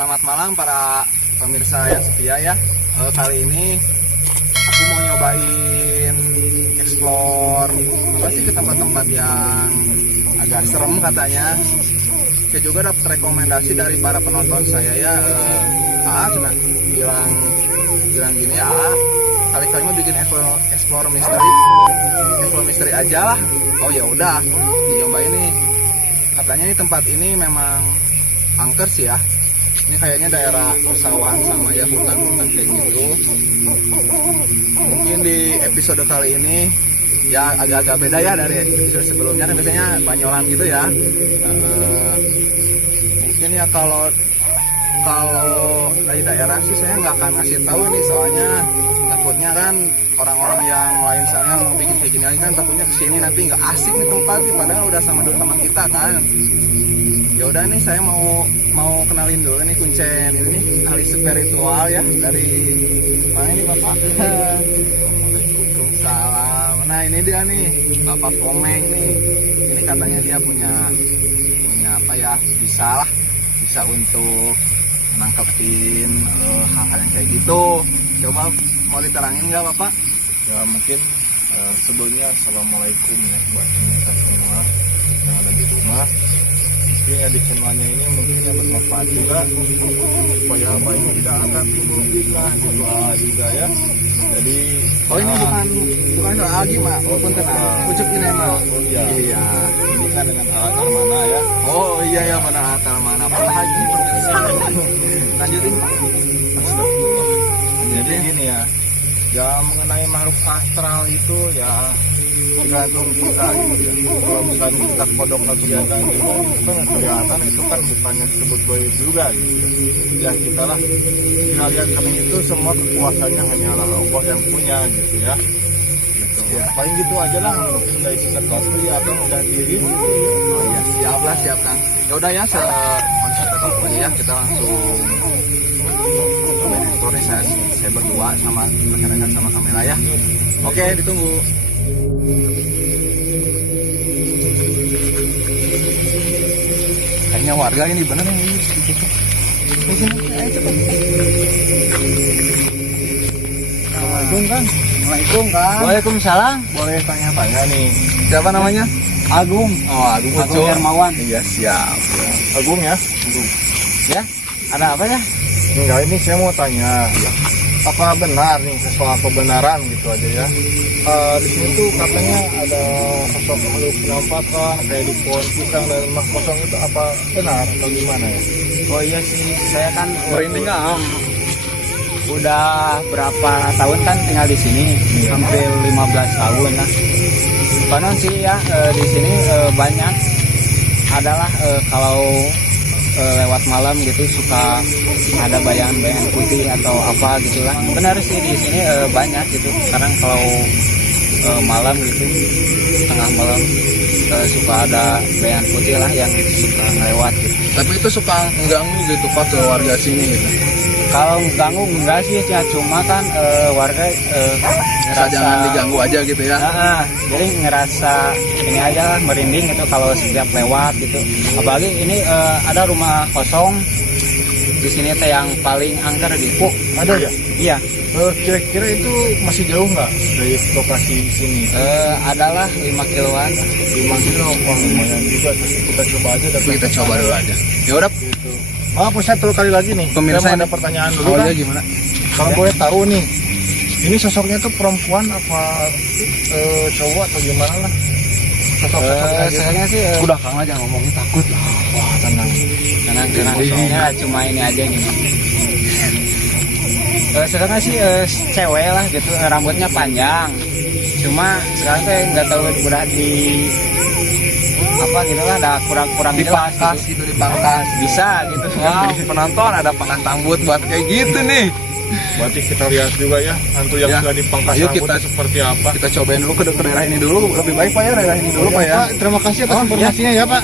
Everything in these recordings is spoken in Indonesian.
Selamat malam para pemirsa yang setia ya. Kali ini aku mau nyobain explore apa sih ke tempat-tempat yang agak serem katanya. Saya juga dapat rekomendasi dari para penonton saya ya. Cuma bilang gini ya, kali-kali mau bikin explore misteri aja lah. Oh ya udah, nyobain nih. Katanya nih tempat ini memang angker sih ya. Ini kayaknya daerah persawahan sama ya hutan-hutan kayak gitu. Mungkin di episode kali ini ya agak-agak beda ya dari episode sebelumnya. Kan biasanya banyolan gitu ya. Mungkin ya kalau dari daerah sih saya nggak akan ngasih tahu nih, soalnya takutnya kan orang-orang yang lain misalnya mau bikin kayak gini lagi kan takutnya kesini nanti nggak asik nih tempatnya, padahal udah sama dulu sama kita kan. Ya udah nih, saya mau kenalin dulu nih Kuncen, ini nih ahli spiritual ya dari mana ini Bapak? Waalaikumsalam. Nah ini dia nih Bapak Komeng nih. Ini katanya dia punya apa ya, bisa untuk nangkepin hal-hal yang kayak gitu. Coba mau diterangin nggak Bapak? Ya mungkin sebelumnya assalamualaikum ya buat kita semua yang ada di rumah. Mungkin ya di channelnya ini mungkin ya bermanfaat juga supaya apa ini tidak akan timbul fitnah gitu juga ya. Jadi ini bukan soal lagi Mak, walaupun tenang pucuk ini Mak. Oh iya. Iya. Ini kan dengan alat armana ya. Oh iya ya, benar atal mana apa lagi lanjutin Pak. Jadi gini ya, ya mengenai makhluk astral itu ya tergantung kita gitu ya. Kalau misalnya kita kodok atau biasa gitu kan kelihatan itu kan bukannya disebut goib juga gitu. Ya kita lah kita lihat kami itu semua kekuasaannya hanyalah Allah yang punya gitu ya. Gitu. Ya, paling gitu aja lah, mungkin dari singkat waktu ya atau udah diri gitu ya. Oh iya, siap Kang. Ya udah ya, konsep tetap aja ya, kita langsung cobain explore nih, saya berdua sama rekan-rekan sama kamera ya. Oke, ditunggu. Kayaknya warga ini bener nih di situ. Di sini, ayo cepet. Assalamualaikum Kang. Assalamualaikum Kang. Waalaikumsalam. Boleh tanya-tanya nih. Siapa namanya? Agung. Oh, Agung Agung Hermawan. Iya, siap. Agung ya. Agung. Ya, ada apa ya? Enggak, ini saya mau tanya, apa benar nih soal kebenaran gitu aja ya? Di sini tuh katanya ada sosok makhluk penampakan kayak di pohon pisang dan rumah kosong, itu apa benar atau gimana ya? Oh iya sih, saya kan Merinding Am. udah berapa tahun kan tinggal di sini, hampir 15 tahun lah. Konon sih ya di sini banyak adalah kalau lewat malam gitu suka ada bayangan-bayangan putih atau apa gitulah. Benar sih di sini banyak gitu. Sekarang kalau malam gitu, tengah malam suka ada bayangan putih lah yang suka lewat gitu. Tapi itu suka mengganggu gitu Pak ke warga sini gitu. Kalau ganggu enggak sih ya, cuma kan warga Ngerasa jangan diganggu aja gitu ya. Jadi ngerasa ini aja lah, merinding gitu kalau setiap lewat gitu. Apalagi ini ada rumah kosong di sini teh yang paling angker gitu. Oh, ada ya? Iya. Kira-kira itu masih jauh nggak dari lokasi sini? Adalah 5 kiloan. 5 kilo, wah lumayan juga. Kita coba aja. Kita coba dulu aja. Ya udah, Gitu. Maaf, satu kali lagi nih. Pemirsa Saya ini- ada pertanyaan dulu kan. gimana? Kalau boleh tahu nih, ini sosoknya tuh perempuan apa cowok atau gimana lah? Sosok-sosoknya gitu. Sebenarnya sih Udah Kang aja ngomongin takut lah. Wah, tenang. tenang soalnya cuma ini aja nih. Sekarang sih cewek lah gitu, rambutnya panjang. Cuma sekarang tuh nggak tahu udah di apa gitu lah, ada kurang jelas Dipangkas gitu, dipangkas. bisa gitu. Wow, penonton ada pangkas rambut buat kayak gitu nih. Berarti kita lihat juga ya, hantu yang Ya. sudah dipangkas Ayo rambutnya kita- seperti apa. Kita cobain dulu ke daerah ini dulu. Lebih baik Pak ya daerah ini dulu Pak ya. Pak, terima kasih atas informasinya ya Pak.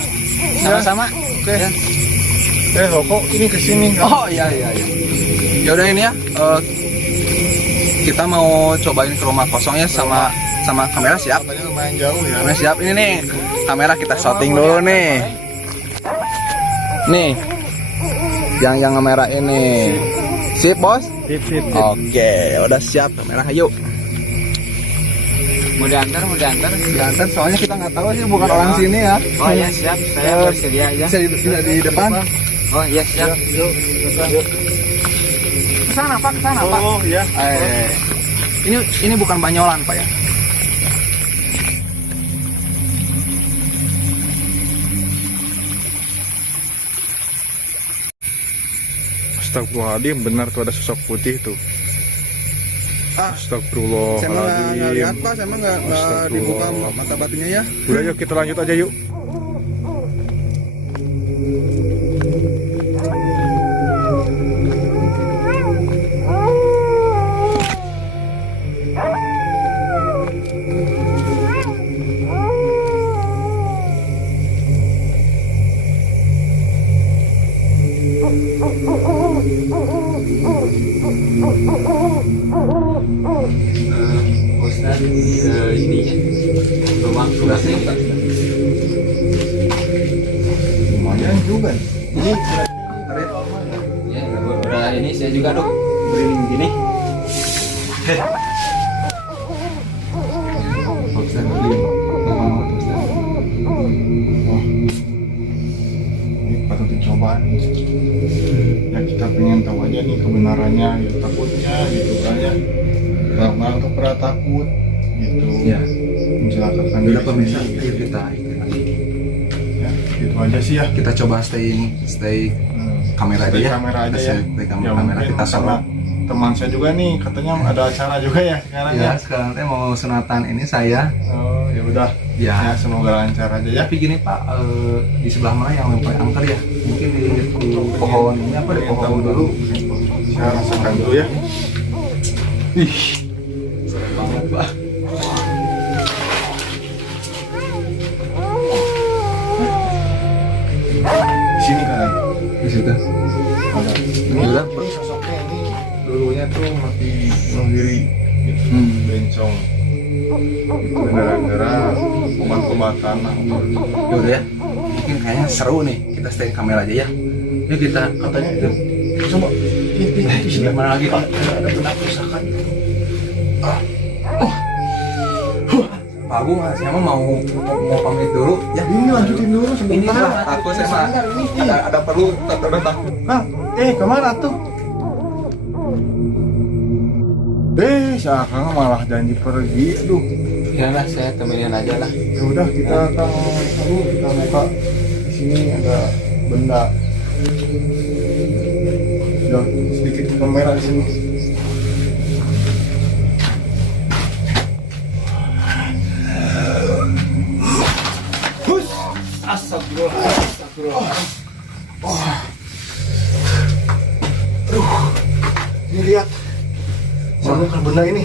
Sama-sama. Oke. Kok ini kesini? Oh iya. Ya udah ini ya. Kita mau cobain ke rumah kosong ya sama kamera siap. Katanya lumayan jauh ya. Kamera siap ini nih. Kamera kita shooting dulu nih. Nih. Yang kamera ini. Sip, Bos? Sip. Oke, udah siap kamera. Ayo. Mau diantar? Diantar soalnya kita nggak tahu sih, bukan orang sini ya. Oh iya siap, saya bersedia ya. Bisa di depan. Oh iya siap. Yuk. Kesana Pak, kesana Pak. Oh iya. Ini bukan Banyolan Pak ya. Astagfirullahaladzim, benar tuh ada sosok putih tuh. Astagfirullah. Saya nggak lihat Pak, saya nggak dibuka mata batinnya ya. Udah yuk kita lanjut aja yuk. Ustaz, ininya rumah tugasnya kita. Lumayan juga. Ini Ya, udah ini saya juga dong beriling gini. Ustaz beriling. Wah, ini patut dicoba nih. Ya kita pengen tahu aja nih kebenarannya, ya takutnya gitu kan ya. Orang tuh pernah takut gitu. ya. Mencelakakan Udah diri pemirsa, sendiri, ayo gitu. kita Ya, gitu aja sih ya. kita coba stay kamera aja Stay ya. kamera aja ya. Stay Ya, kamera mungkin kita sama sama. teman saya juga nih katanya ada acara juga ya sekarang ya. Ya, sekarang teh mau sunatan ini saya. Oh, ya udah. Ya. Ya, semoga lancar aja ya. Tapi gini Pak, di sebelah mana yang lempar angker ya? Mungkin di pohon ini apa di Pengen pohon tahu dulu. Saya rasakan dulu ya. Ih, Serem banget Pak. di sini kan. Di situ. Ada. Gila, Ini sosoknya ini dulunya tuh mati bunuh diri gitu. Bencong. Itu gara-gara kumat-kumat tanah. Yaudah ya. Mungkin kayaknya seru nih. Kita stay kamera aja ya. Yuk kita Katanya itu coba di sebelah mana lagi Pak? ada benda kerusakan. Pak Agung, saya mau pamit dulu ya. Ini lanjutin dulu Ini sebentar. Pak, aku saya mah ada perlu takut. Hah? Kemana tuh? Si Akang malah janji pergi. Aduh. Ya lah, saya temenin aja lah. Ya udah kita kita buka di sini ada benda. Ya, sedikit kamera di sini. Astagfirullah. Ini lihat. Sama benda ini.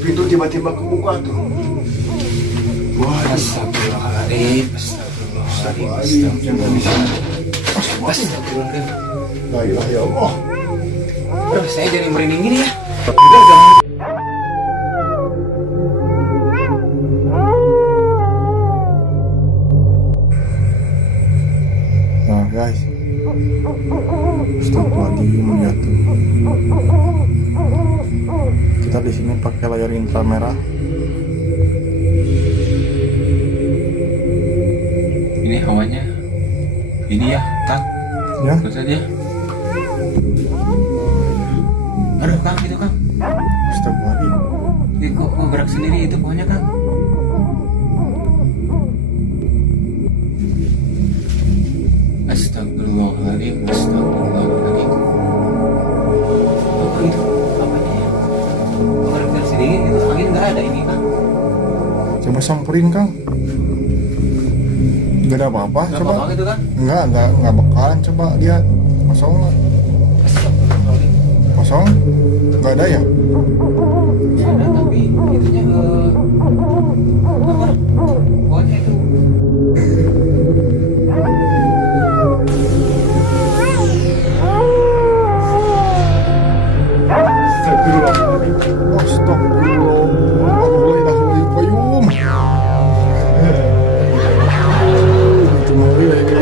Pintu tiba-tiba kebuka tuh. Wah, Astagfirullahaladzim. Astagfirullahaladzim. jangan di sini. Astagfirullahaladzim. La ilaha illallah. Aduh, saya jadi merinding gini ya. Nah guys, astagfirullahaladzim, lihat tuh. Kita di sini pakai layar inframerah. Ini hawanya. Ini ya, Kang. Ya, Terus aja. Aduh, Kang, gitu Kang. astagfirullahaladzim. Ini kok gerak sendiri itu pohonnya Kang. Astagfirullahaladzim. Astagfirullahaladzim. Apa itu? Apanya ya? Kok gerak sendiri itu angin nggak ada ini Kang. Coba samperin Kang. Gak ada apa-apa, Nggak coba. apa-apa gitu Kang. Enggak bakalan, coba lihat. Kosong nggak? Astagfirullahaladzim. Kosong? Gak ada ya? Ada tapi itunya apa? Pohonnya itu. Astagfirullahaladzim. Astagfirullahaladzim. Itu mau ya, kita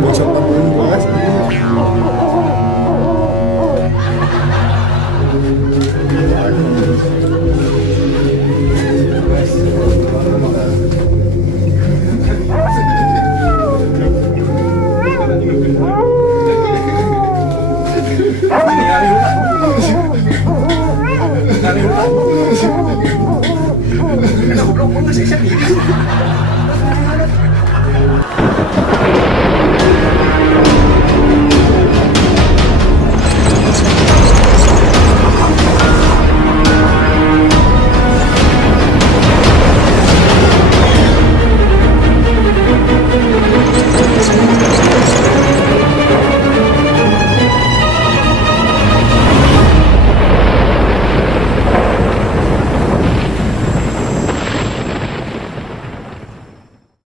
bisa tampung guys. Kenapa belum ngasih sendiri?